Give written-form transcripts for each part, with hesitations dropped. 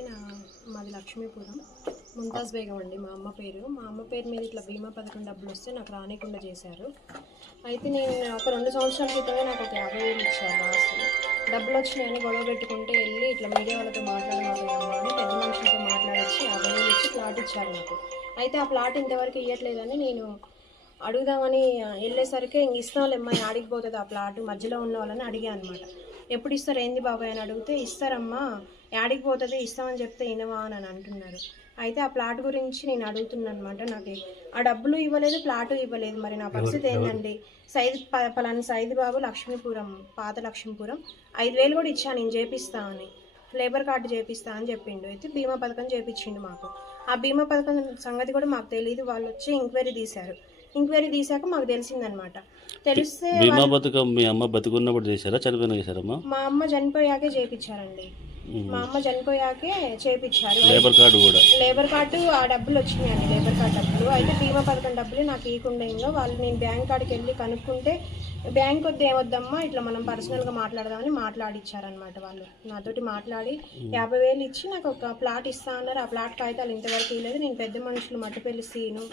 అండి. మాది లక్ష్మీపురం. ముంతాజ్ బేగం అండి మా అమ్మ పేరు. మా అమ్మ పేరు మీద ఇట్లా బీమా పథకం డబ్బులు వస్తే నాకు రానికుండా చేశారు. అయితే నేను ఒక 2 సంవత్సరాల క్రితమే నాకు ఒక 50,000 ఇచ్చారు రాసి. డబ్బులు వచ్చినాయని గొడవ పెట్టుకుంటే వెళ్ళి ఇట్లా మీడియా వాళ్ళతో మాట్లాడమాకమ్మా అని పెద్ద మనుషులతో మాట్లాడించి 50,000 ఇచ్చి ప్లాట్ ఇచ్చారు నాకు. అయితే ఆ ప్లాట్ ఇంతవరకు ఇవ్వట్లేదని నేను అడుగుదామని వెళ్ళేసరికి ఇంక ఇస్తాంలేమ్మా ఆడికిపోతుంది ఆ ప్లాట్ మధ్యలో ఉన్న వాళ్ళని అడిగా అనమాట. ఎప్పుడు ఇస్తారు ఏంది బాబాయ్ అని అడిగితే ఇస్తారమ్మా యాడికి పోతుంది ఇస్తామని చెప్తే ఇనవా అని అంటున్నారు. అయితే ఆ ప్లాట్ గురించి నేను అడుగుతున్నాను అనమాట. నాకు ఆ డబ్బులు ఇవ్వలేదు, ప్లాటు ఇవ్వలేదు. మరి నా పరిస్థితి ఏంటండి? పలానా సైద్ బాబు లక్ష్మీపురం, పాత లక్ష్మీపురం 5,000 కూడా ఇచ్చాను నేను చేపిస్తా అని, లేబర్ కార్డు చేపిస్తా అని చెప్పిండు. అయితే బీమా పథకం చేపించిండు మాకు. ఆ బీమా పథకం సంగతి కూడా మాకు తెలియదు. వాళ్ళు వచ్చి ఎంక్వైరీ తీశారు. ఎంక్వైరీ తీసాక మాకు తెలిసిందనమాట. తెలిస్తే బీమా పథకం మీ అమ్మ బతికున్నప్పుడు చేశారా, చనిపోయినా చేశారమ్మా? మా అమ్మ చనిపోయాకే చేయించారండి. మా అమ్మ చనిపోయాకే చేయించారు. లేబర్ కార్డు ఆ డబ్బులు వచ్చినాయండి, లేబర్ కార్డు డబ్బులు. అయితే బీమా పథకం డబ్బులు నాకు ఇవ్వకుండా ఇంకా వాళ్ళు నేను బ్యాంక్ కాడికి వెళ్ళి కనుక్కుంటే బ్యాంక్ వద్దు ఏమొద్దమ్మా ఇట్లా మనం పర్సనల్గా మాట్లాడదామని మాట్లాడిచ్చారనమాట. వాళ్ళు నాతోటి మాట్లాడి 50,000 ఇచ్చి నాకు ఒక ప్లాట్ ఇస్తా అన్నారు. ఆ ప్లాట్ కాగితాలు ఇంతవరకు ఇవ్వలేదు. నేను పెద్ద మనుషులు మట్టుపల్లి సీను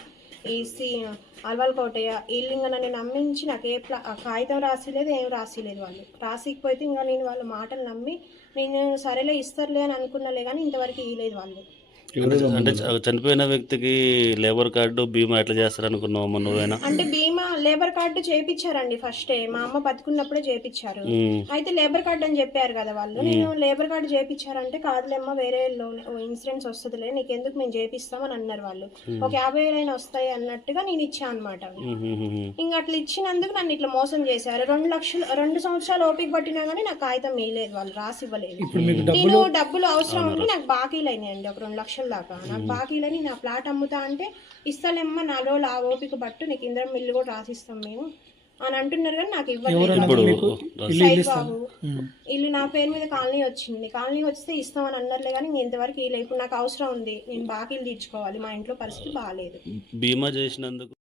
అల్వాల్ కోటయ్య ఇల్లింగనని నమ్మించి నాకు కాగితం రాసిలేదు, ఏం రాసిలేదు. వాళ్ళు రాసికపోతే ఇంకా నేను వాళ్ళ మాటలు నమ్మి నేను సరేలే ఇస్తారులే అని అనుకున్నాలే కానీ ఇంతవరకు ఇవ్వలేదు వాళ్ళు. అంటే చనిపోయిన వ్యక్తికి లేబర్ కార్డు బీమా ఎట్లా చేస్తారు అనుకున్నావు నువ్వేనా? అంటే బీమా లేబర్ కార్డు చేయించారండి ఫస్టే. మా అమ్మ బతుకున్నప్పుడే చేయించారు. అయితే లేబర్ కార్డు అని చెప్పారు కదా వాళ్ళు. నేను లేబర్ కార్డు చేయించారంటే కాదులేమ్మా వేరే లోన్ ఇన్సూరెన్స్ వస్తుందిలే నీకెందుకు మేము చేపిస్తామని అన్నారు వాళ్ళు. ఒక 50,000 వస్తాయి అన్నట్టుగా నేను ఇచ్చా అనమాట. ఇంకా అట్లా ఇచ్చినందుకు నన్ను ఇట్లా మోసం చేశారు. 2 సంవత్సరాలు ఓపిక పట్టినా కానీ నాకు కాగితం ఇవ్వలేదు, వాళ్ళు రాసి ఇవ్వలేదు. నేను డబ్బులు అవసరం ఉంటే నాకు బాకీలు అయినాయండి, ఒక 2 లక్షల దాకా నాకు బాకీలని. నా ప్లాట్ అమ్ముతా అంటే ఇస్తాలేమ్మా 4 రోజులు ఆ ఓపిక పట్టు నీకు ఇంద్రం మిల్లు కూడా రాసిస్తాం మేము అని అంటున్నారు కానీ నాకు ఇవ్వలేదు. సైడ్ బాబు ఇల్లు నా పేరు మీద కాలనీ వచ్చింది. కాలనీ వస్తే ఇస్తామని అన్నారులే కానీ ఇంతవరకు ఇప్పుడు నాకు అవసరం ఉంది, నేను బాకీలు తీర్చుకోవాలి, మా ఇంట్లో పరిస్థితి బాగాలేదు. బీమా చేసినందుకు